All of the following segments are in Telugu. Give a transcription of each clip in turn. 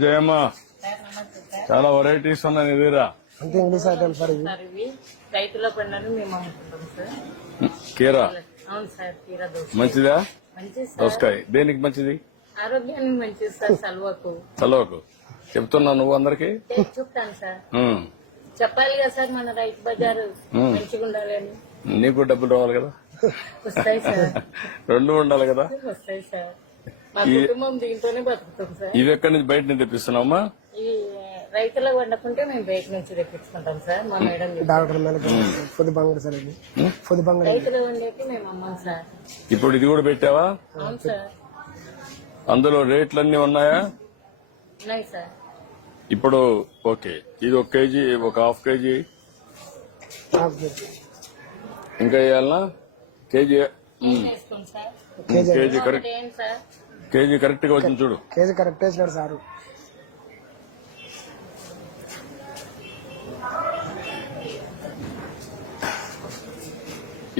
జయమ్మ చాలా వెరైటీస్ ఉన్నాయి నీ దగ్గర. అంతే ఇంగ్లీష్ ఐటమ్ సార్ ఇవి. సార్ ఇవి రైతుల పండుగ మేము అమ్ముకుంటాం సార్. కీరా అవును సార్, కీరా దోస మంచిదా? మంచిది సార్. దోసకాయ దేనికి మంచిది? ఆరోగ్యానికి మంచిది సార్. సల్వకు చలవకు చెప్తున్నావు నువ్వు అందరికి. చెప్తాను సార్. చెప్పాలి కదా సార్, మన రైతు బజారు మంచిగా ఉండాలి అని. నీకు డబ్బులు రావాలి కదా, వస్తాయి సార్. రెండు ఉండాలి కదా. వస్తాయి సార్. మా కుటుంబం దీంతోనే బతుకుతాం సార్. ఇవి ఎక్కడి నుంచి బయట నుంచి తెప్పిస్తున్నావమ్మా? ఈ రైతులకు వండకుంటే మేము బయట నుంచి తెప్పించుకుంటాం సార్. మా మేడం డాక్టర్ పొద్దు బంగారు సార్ ఇది. పొద్దు బంగారు రైతులు వండేకి మేము అమ్మాం సార్. ఇప్పుడు ఇది కూడా పెట్టావా? అవును సార్. అందులో రేట్లన్నీ ఉన్నాయా? ఉన్నాయి సార్. ఇప్పుడు ఓకే, ఇది ఒక కేజీ, ఒక హాఫ్ కేజీ ఇంకా వేయాలనా? కేజీ వేసుకోండి సార్. కేజీ కరెక్ట్, ఏంటి సార్? కేజీ కరెక్ట్ గా వచ్చింది చూడు. కేజీ కరెక్ట్ వేసినాడు సారు.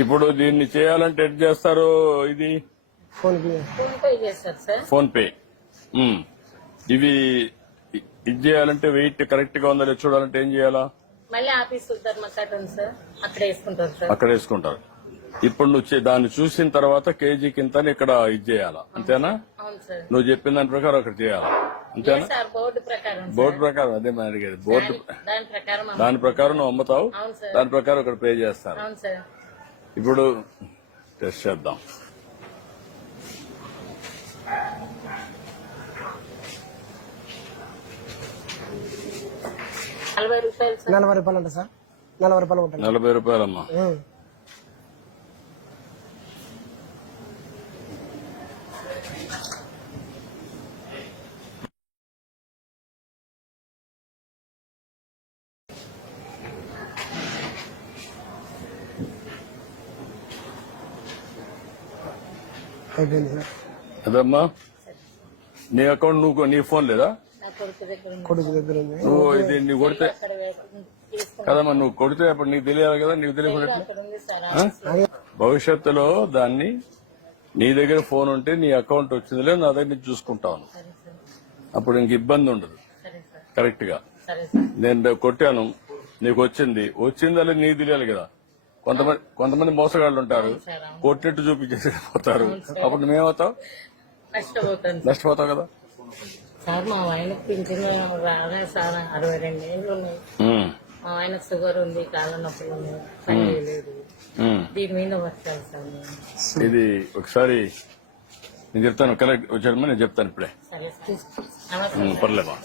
ఇప్పుడు దీన్ని చేయాలంటే ఎట్ చేస్తారు? ఇది ఫోన్ పే చేస్తారు సార్. PhonePe. ఇవి ఇది చేయాలంటే వెయిట్ కరెక్ట్ గా ఉందా చూడాలంటే ఏం చేయాలా? మళ్ళీ ఆఫీస్ ధర్మకట్ట ఉంది సార్, అక్కడ వేసుకుంటారు సార్. అక్కడ వేసుకుంటారు. ఇప్పుడు నువ్వు దాన్ని చూసిన తర్వాత కేజీ కింద ఇక్కడ ఇది చేయాలా, అంతేనా? అవును సార్. నువ్వు చెప్పిన దాని ప్రకారం అక్కడ చేయాలా, అంతేనా? సార్ బోర్డు ప్రకారం. బోర్డు ప్రకారం అదే మనం అడిగేది. బోర్డు దాని ప్రకారం. దాని ప్రకారం నువ్వు అమ్ముతావు, అవును సార్. దాని ప్రకారం ఇక్కడ పే చేస్తారు. అవును సార్. ఇప్పుడు టెస్ట్ చేద్దాం. ₹40 సార్. 40 రూపాయలు అంట సార్. 40 రూపాయలు ఉంటుంది. 40 రూపాయలమ్మా. అయిపోయింది సార్. అదమ్మా నీ అకౌంట్ నువ్వు, నీ ఫోన్ లేదా? నా కొడుకు దగ్గర ఉంది. కొడుకు దగ్గర ఉంది. నువ్వు ఇది నువ్వు కొడితే అక్కడ తీసుకుంటాం. కదమ్మా, నువ్వు కొడితే అప్పుడు నీకు తెలియాలి కదా. నీకు తెలియకుండా అక్కడ ఉంది సార్. భవిష్యత్తులో దాన్ని నీ దగ్గర ఫోన్ ఉంటే నీ అకౌంట్ వచ్చిందిలే, నా దగ్గర నుంచి చూసుకుంటాను. సరే సార్. అప్పుడు ఇంక ఇబ్బంది ఉండదు. సరే సార్. కరెక్ట్ గా సరే సార్. నేను కొట్టాను, నీకు వచ్చిందని నీకు తెలియాలి కదా. కొంతమంది మోసగాళ్ళు ఉంటారు, కొట్టినట్టు చూపించేసి పోతారు. అప్పుడు నువ్వేమవుతావు? నష్టపోతావు కదా. సార్ మా ఆయనకు పింఛన్ రాలే సార్. 62 ఏళ్ళు ఉన్నాయి. మా ఆయనకు షుగర్ ఉంది, కాళ్ళ నొప్పులు ఉన్నాయి, పని చేయలేదు. దీని మీద వచ్చాను సార్. ఇది ఒకసారి నేను చెప్తాను, కరెక్ట్ వచ్చాడమ్మా, నేను చెప్తాను ఇప్పుడే. సరే సార్. నమస్తే. పర్లేమా.